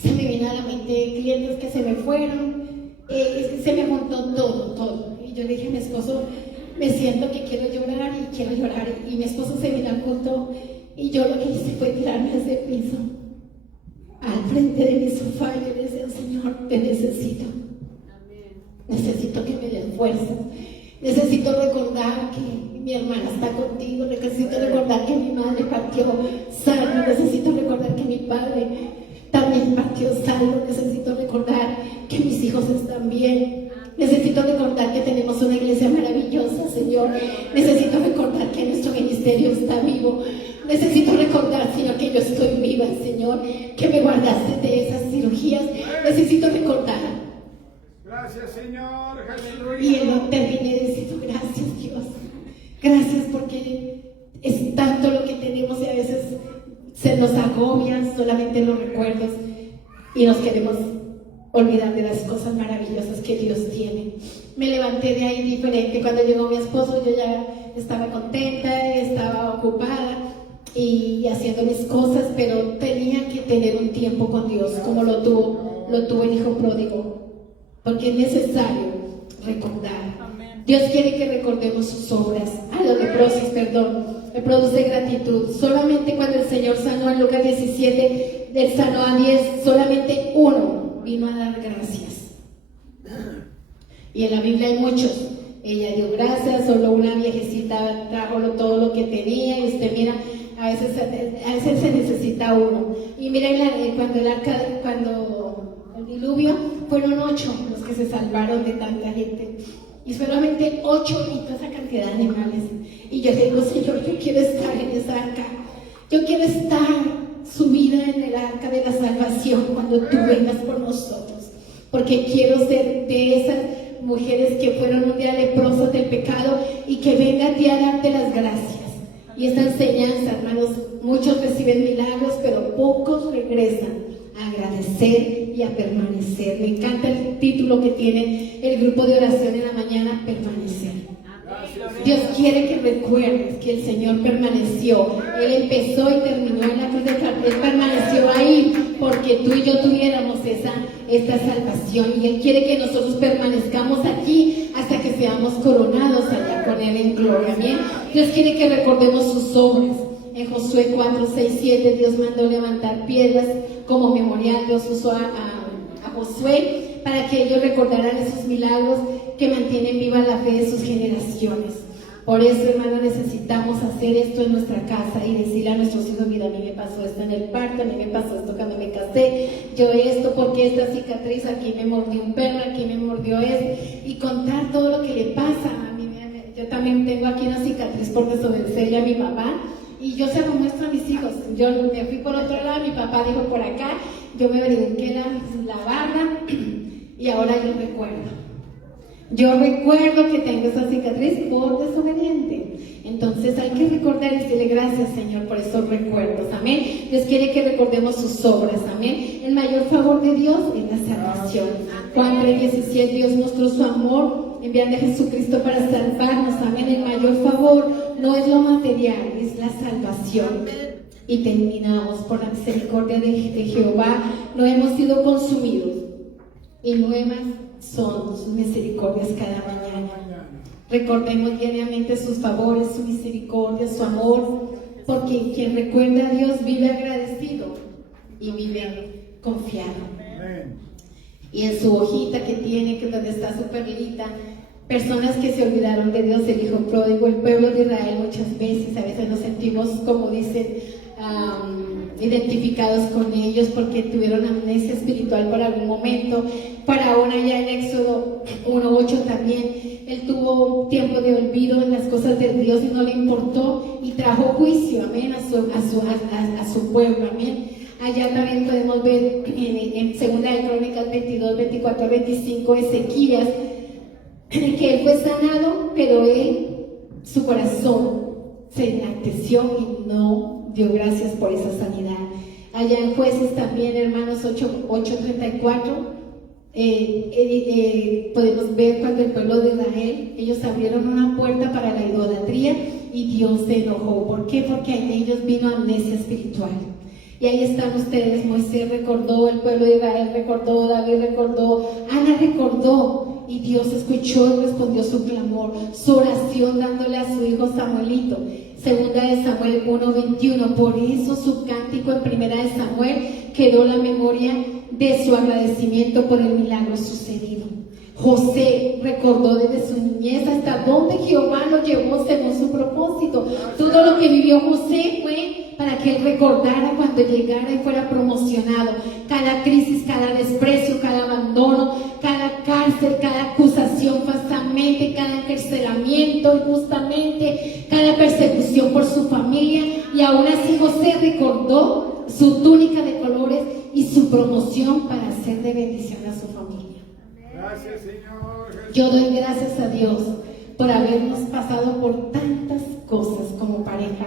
Se me vino a la mente clientes que se me fueron, se me juntó todo. Y yo le dije a mi esposo, me siento que quiero llorar y quiero llorar. Y mi esposo se vino al culto y yo lo que hice fue tirarme a ese piso, al frente de mi sofá, y le decía, Señor, te necesito. Amén. Necesito que me des fuerzas. Necesito recordar que mi hermana está contigo. Necesito recordar que mi madre partió salvo. Necesito recordar que mi padre también partió salvo. Necesito recordar que mis hijos están bien. Necesito recordar que tenemos una iglesia maravillosa, Señor. Necesito recordar que nuestro ministerio está vivo. Necesito recordar, Señor, que yo estoy viva, Señor, que me guardaste de esas cirugías. Necesito recordar. Gracias, Señor Y Jesucristo. terminé diciendo, gracias, Dios. Gracias porque es tanto lo que tenemos y a veces se nos agobia solamente los recuerdos y nos queremos olvidar de las cosas maravillosas que Dios tiene. Me levanté de ahí diferente. Cuando llegó mi esposo yo ya estaba contenta, estaba ocupada y haciendo mis cosas, pero tenía que tener un tiempo con Dios como lo tuvo el hijo pródigo, porque es necesario recordar. Dios quiere que recordemos sus obras. Los leprosos, me produce gratitud. Solamente cuando el Señor sanó en Lucas 17, del sanó a 10, solamente uno vino a dar gracias. Y en la Biblia hay muchos. Ella dio gracias, solo una viejecita trajo todo lo que tenía. Y usted mira, a veces se necesita uno. Y mira, cuando el diluvio, fueron 8 los que se salvaron de tanta gente. Y solamente 8 y toda esa cantidad de animales. Y yo digo, Señor, yo quiero estar en esa arca. Yo quiero estar subida en el arca de la salvación cuando tú vengas por nosotros. Porque quiero ser de esas mujeres que fueron un día leprosas del pecado y que vengan a ti a darte las gracias. Y esta enseñanza, hermanos, muchos reciben milagros, pero pocos regresan a agradecer y a permanecer. Me encanta el título que tiene el grupo de oración en la mañana, permanecer. Dios quiere que recuerdes que el Señor permaneció. Él empezó y terminó en la cruz de Calvario. Él permaneció ahí porque tú y yo tuviéramos esta salvación. Y Él quiere que nosotros permanezcamos aquí hasta que seamos coronados allá con Él en gloria. Amén. Dios quiere que recordemos sus obras. En Josué 4, 6, 7, Dios mandó levantar piedras como memorial. Dios usó a Josué para que ellos recordaran esos milagros que mantienen viva la fe de sus generaciones. Por eso, hermano, necesitamos hacer esto en nuestra casa y decirle a nuestros hijos, mira, a mí me pasó esto en el parto, a mí me pasó esto cuando me casé, yo esto, porque esta cicatriz, aquí me mordió un perro, aquí me mordió y contar todo lo que le pasa. Yo también tengo aquí una cicatriz por desobedecerle a mi papá. Y yo se lo muestro a mis hijos. Yo me fui por otro lado, mi papá dijo por acá, yo me brinqué la barra y ahora yo recuerdo. Yo recuerdo que tengo esa cicatriz por desobediente. Entonces hay que recordar y decirle gracias, Señor, por esos recuerdos. Amén. Dios quiere que recordemos sus obras. Amén. El mayor favor de Dios es la salvación. Juan 3:17, Dios mostró su amor enviando a Jesucristo para salvarnos. Amén. El mayor favor no es lo material, es la salvación. Y terminamos por la misericordia de Jehová. No hemos sido consumidos y nuevas son sus misericordias cada mañana. Recordemos diariamente sus favores, su misericordia, su amor, porque quien recuerda a Dios vive agradecido y vive confiado. Y en su hojita que tiene, que donde está su perlita, personas que se olvidaron de Dios, el hijo pródigo, el pueblo de Israel, muchas veces, a veces nos sentimos, como dicen, identificados con ellos porque tuvieron amnesia espiritual por algún momento. Para ahora ya en Éxodo 1:8 también, él tuvo un tiempo de olvido en las cosas de Dios y no le importó y trajo juicio, amén, a su pueblo, amén. Allá también podemos ver en 2 de Crónicas 22, 24, 25, Ezequías, que él fue sanado, pero su corazón se enalteció y no dio gracias por esa sanidad. Allá en Jueces también, hermanos, 8:34, podemos ver cuando el pueblo de Israel, ellos abrieron una puerta para la idolatría y Dios se enojó. ¿Por qué? Porque en ellos vino amnesia espiritual. Y ahí están ustedes. Moisés recordó, el pueblo de Israel recordó, David recordó, Ana recordó, y Dios escuchó y respondió su clamor, su oración, dándole a su hijo Samuelito. Segunda de Samuel 1:21. Por eso su cántico en Primera de Samuel quedó la memoria de su agradecimiento por el milagro sucedido. José recordó desde su niñez hasta donde Jehová lo llevó según su propósito. Todo lo que vivió José fue para que él recordara cuando llegara y fuera promocionado. Cada crisis, cada desprecio, cada abandono, cada cárcel, cada acusación falsamente, cada encarcelamiento injustamente, cada persecución por su familia. Y aún así José recordó su túnica de colores y su promoción para hacer de bendición a su familia. Gracias, Señor Jesús. Yo doy gracias a Dios por habernos pasado por tantas cosas como pareja,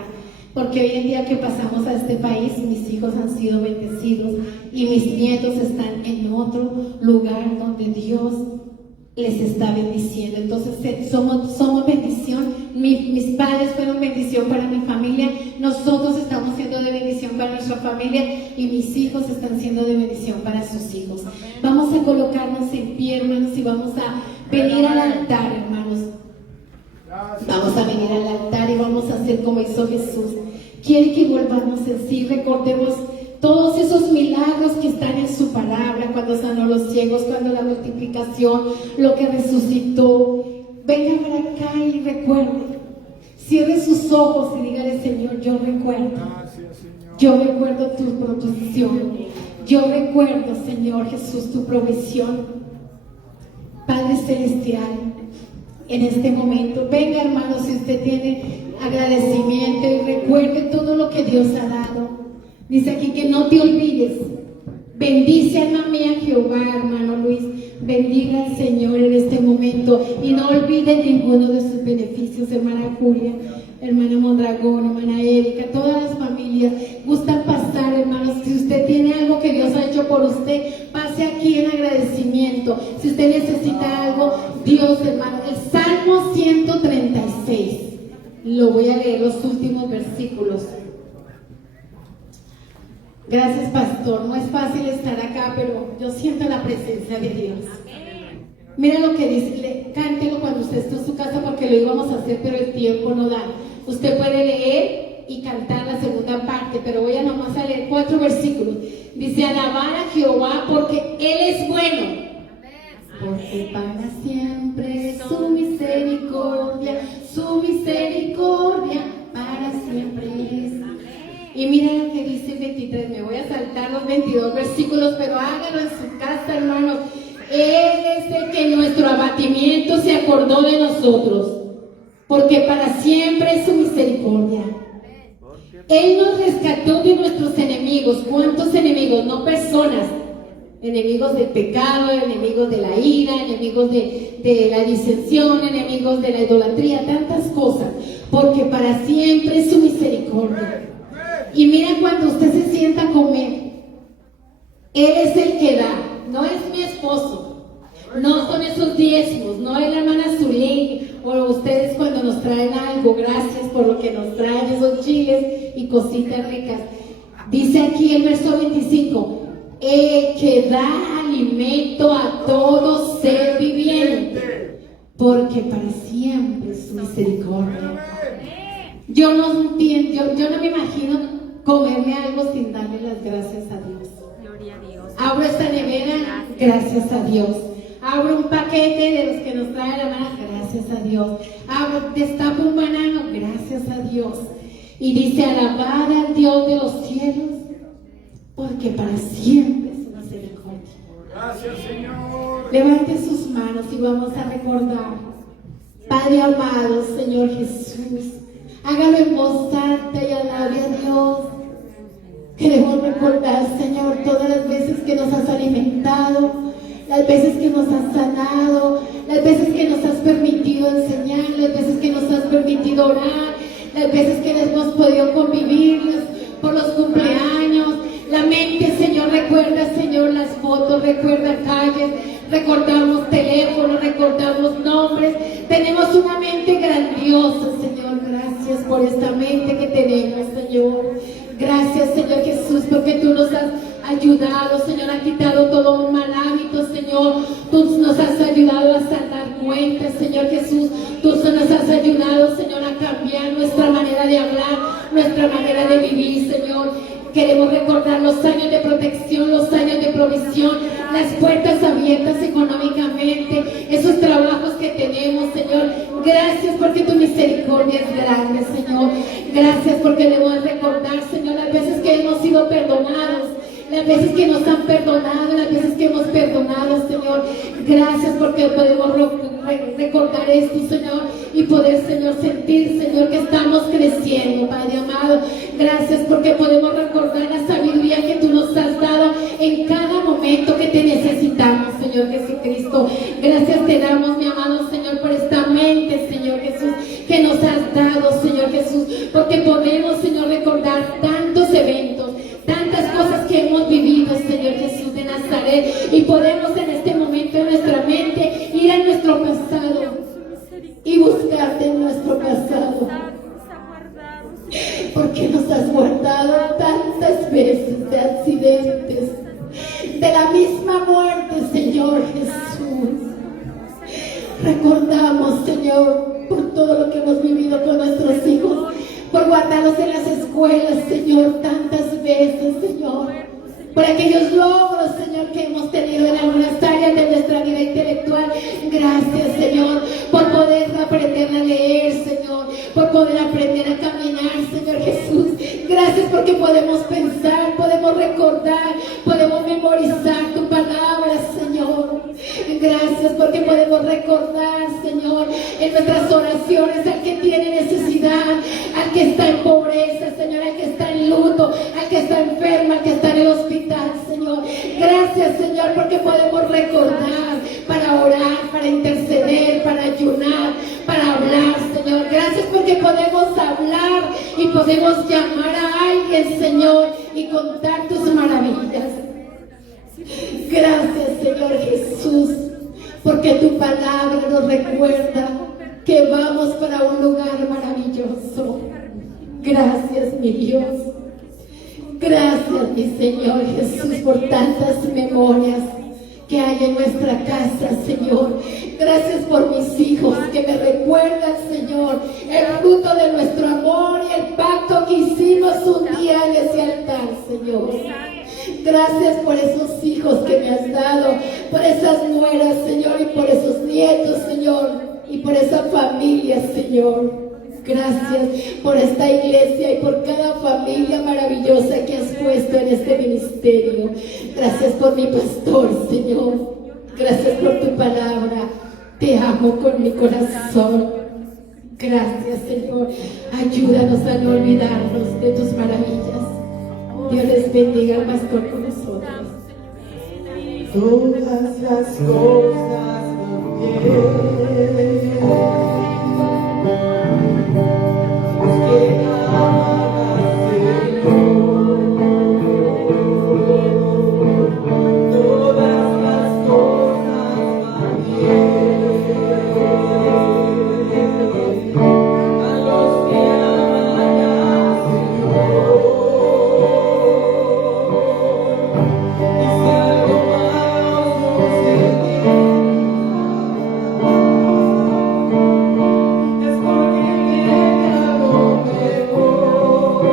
porque hoy en día que pasamos a este país, mis hijos han sido bendecidos y mis nietos están en otro lugar donde Dios les está bendiciendo. Entonces somos bendición. Mis padres fueron bendición para mi familia, nosotros estamos siendo de bendición para nuestra familia y mis hijos están siendo de bendición para sus hijos. Vamos a colocarnos en pie, hermanos, y vamos a venir al altar, hermanos. Vamos a venir al altar y vamos a hacer como hizo Jesús. Quiere que volvamos en sí, recordemos todos esos milagros que están en su palabra, cuando sanó los ciegos, cuando la multiplicación, lo que resucitó. Venga para acá y recuerde. Cierre sus ojos y dígale: Señor, yo recuerdo. Yo recuerdo tu protección. Yo recuerdo, Señor Jesús, tu provisión. Padre Celestial, en este momento, venga, hermano, si usted tiene agradecimiento y recuerde todo lo que Dios ha dado. Dice aquí que no te olvides. Bendice, alma mía, Jehová, hermano Luis. Bendiga al Señor en este momento y no olvide ninguno de sus beneficios, hermana Julia, hermana Mondragón, hermana Erika, todas las familias. Gustan pasar, hermanos. Si usted tiene algo que Dios ha hecho por usted, pase aquí en agradecimiento. Si usted necesita algo, Dios, hermano. El Salmo 136. Lo voy a leer, los últimos versículos. Gracias, pastor. No es fácil estar acá, pero yo siento la presencia de Dios. Mira lo que dice, cántelo cuando usted esté en su casa, porque lo íbamos a hacer, pero el tiempo no da. Usted puede leer y cantar la segunda parte, pero voy a nomás a leer 4 versículos. Dice: alabar a Jehová porque Él es bueno, porque para siempre su misericordia para siempre es. Y mira lo que dice el 23, me voy a saltar los 22 versículos, pero hágalo en su casa, hermanos. Él es el que en nuestro abatimiento se acordó de nosotros, porque para siempre es su misericordia. Él nos rescató de nuestros enemigos. ¿Cuántos enemigos? No personas, Enemigos del pecado, enemigos de la ira, enemigos de la disensión, enemigos de la idolatría, tantas cosas, porque para siempre es su misericordia. Y mira, cuando usted se sienta a comer, Él es el que da, no es mi esposo, no son esos diezmos, no es la hermana Zulín o ustedes cuando nos traen algo. Gracias por lo que nos traen, esos chiles y cositas ricas. Dice aquí el verso 25, el que da alimento a todo ser viviente, porque para siempre es su misericordia. Yo no entiendo, yo no me imagino comerme algo sin darle las gracias a Dios. Gloria a Dios. Abro esta nevera, gracias a Dios. Abro un paquete de los que nos trae la mano, gracias a Dios. Destapo un banano, gracias a Dios. Y dice, alabad al Dios de los cielos, porque para siempre es su misericordia. Gracias, Señor. Levante sus manos y vamos a recordar. Padre amado, Señor Jesús, hágalo en voz alta y alabe a Dios. Queremos recordar, Señor, todas las veces que nos has alimentado, las veces que nos has sanado, las veces que nos has permitido enseñar, las veces que nos has permitido orar, las veces que hemos podido convivir por los cumpleaños. La mente, Señor, recuerda, Señor, las fotos, recuerda calles, recordamos teléfonos, recordamos nombres. Tenemos una mente grandiosa, Señor. Gracias por esta mente que tenemos, Señor. Gracias, Señor Jesús, porque tú nos has ayudado, Señor, has quitado todo un mal hábito, Señor. Tú nos has ayudado a saldar cuentas, Señor Jesús. Tú nos has ayudado, Señor, a cambiar nuestra manera de hablar, nuestra manera de vivir, Señor. Queremos recordar los años de protección, los años de provisión, las puertas abiertas económicamente, esos trabajos que tenemos, Señor. Gracias porque tu misericordia es grande, Señor. Gracias porque debemos recordar, Señor, las veces que hemos sido perdonados, las veces que nos han perdonado, las veces que hemos perdonado, Señor. Gracias porque podemos recordar esto, Señor, y poder, Señor, sentir, Señor, que estamos creciendo, Padre amado. Gracias porque podemos recordar la sabiduría que tú nos has dado en cada momento que te necesitamos, Señor Jesucristo. Gracias te damos, mi amado Señor, por esta mente, Señor Jesús, que nos has dado, Señor Jesús, porque podemos, Señor, recordar tantos eventos, tantas cosas que hemos vivido, Señor Jesús de Nazaret, y podemos en este momento en nuestra mente ir a nuestro pasado y buscarte en nuestro pasado, porque nos has guardado tantas veces de accidentes, de la misma muerte, Señor Jesús. Recordamos, Señor, por todo lo que hemos vivido con nuestros hijos, por guardarlos en las escuelas, Señor, tantas veces, Señor, por aquellos logros, Señor, que hemos tenido en algunas áreas de nuestra vida intelectual. Gracias, Señor, por poder aprender a leer, Señor, por poder aprender a caminar, Señor Jesús. Gracias porque podemos pensar, podemos recordar, podemos memorizar tu palabra, Señor. Gracias porque podemos recordar, Señor, en nuestras oraciones al que tiene necesidad, al que está en pobreza, Señor, al que está en luto, al que está enfermo, al que está en el hospital, Señor. Gracias, Señor, porque podemos recordar para orar, para interceder, para ayunar, para hablar, Señor. Gracias porque podemos hablar y podemos llamar a alguien, Señor, y contar tus maravillas. Gracias, Señor Jesús, porque tu palabra nos recuerda que vamos para un lugar maravilloso. Gracias, mi Dios. Gracias, mi Señor Jesús, por tantas memorias que hay en nuestra casa, Señor. Gracias por mis hijos que me recuerdan, Señor, el fruto de nuestro amor y el pacto que hicimos un día en ese altar, Señor. Gracias por esos hijos que me has dado, por esas nueras, Señor, y por esos nietos, Señor, y por esa familia, Señor. Gracias por esta iglesia y por cada familia maravillosa que has puesto en este ministerio. Gracias por mi pastor, Señor. Gracias por tu palabra. Te amo con mi corazón. Gracias, Señor. Ayúdanos a no olvidarnos de tus maravillas. Dios les bendiga al pastor con nosotros. todas las cosas van bien. Los que aman al Señor, todas las cosas van bien. A los que aman al Señor, y si algo malo sucediera, es porque viene algo mejor.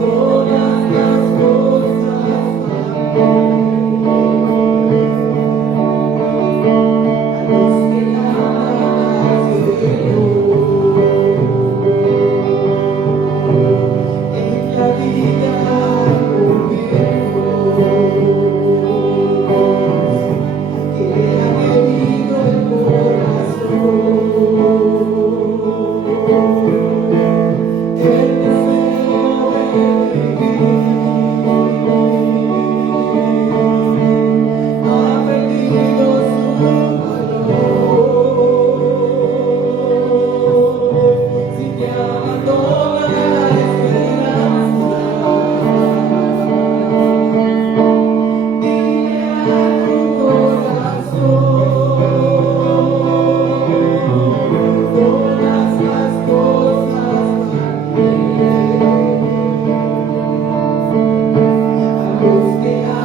Todas las cosas van bien. A los que aman al Señor, en la vida que ha querido el corazón, el deseo de vivir ha perdido su valor. Si te abandona la esperanza, dile a tu corazón, todas las cosas van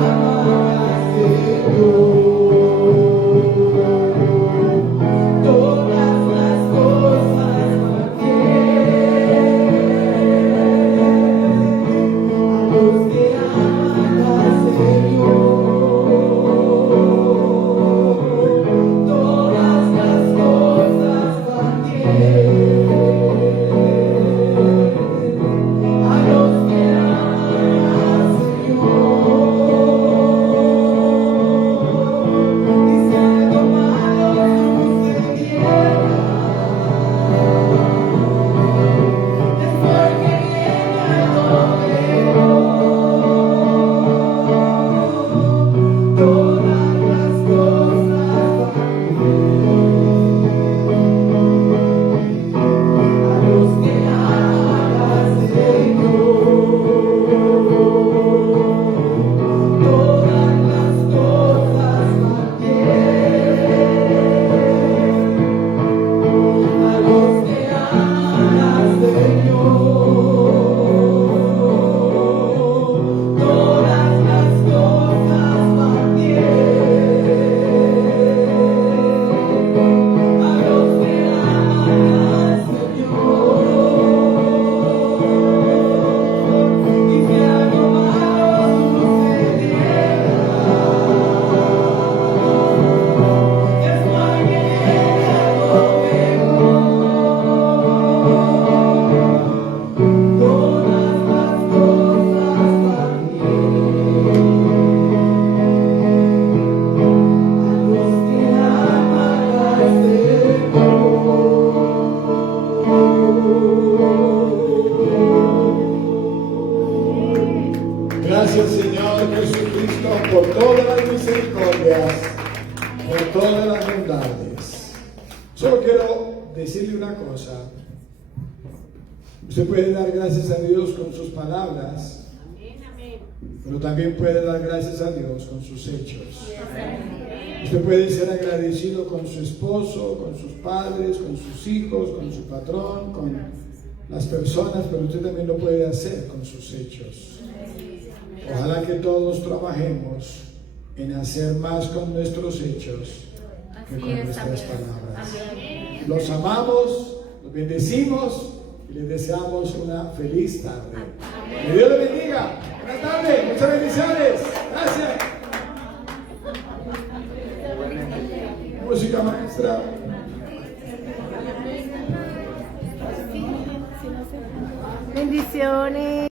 bien. A los que aman al Señor, todas las cosas van bien. A los que aman al Señor, todas las cosas van bien. A los que aman al Señor, y si algo malo sucediera, es porque viene algo mejor. Todas las cosas van bien. A los que aman al Señor, todas las cosas van bien. A los que aman al Señor, todas las cosas van bien. A los que aman al Señor, y si algo malo sucediera, es porque viene algo mejor. Todas las cosas van bien. A los que aman al Señor. Gracias, Señor Jesucristo, por todas las misericordias, por todas las bondades. Solo quiero decirle una cosa. Usted puede dar gracias a Dios con sus palabras, Amén, amén. pero también puede dar gracias a Dios con sus hechos. Usted puede ser agradecido con su esposo, con sus padres, con sus hijos, con su patrón, con las personas, pero usted también lo puede hacer con sus hechos. Ojalá que todos trabajemos en hacer más con nuestros hechos que con nuestras palabras. Los amamos, los bendecimos y les deseamos una feliz tarde. Que Dios les bendiga. Buenas tardes, muchas bendiciones. Gracias. Música maestra. Bendiciones.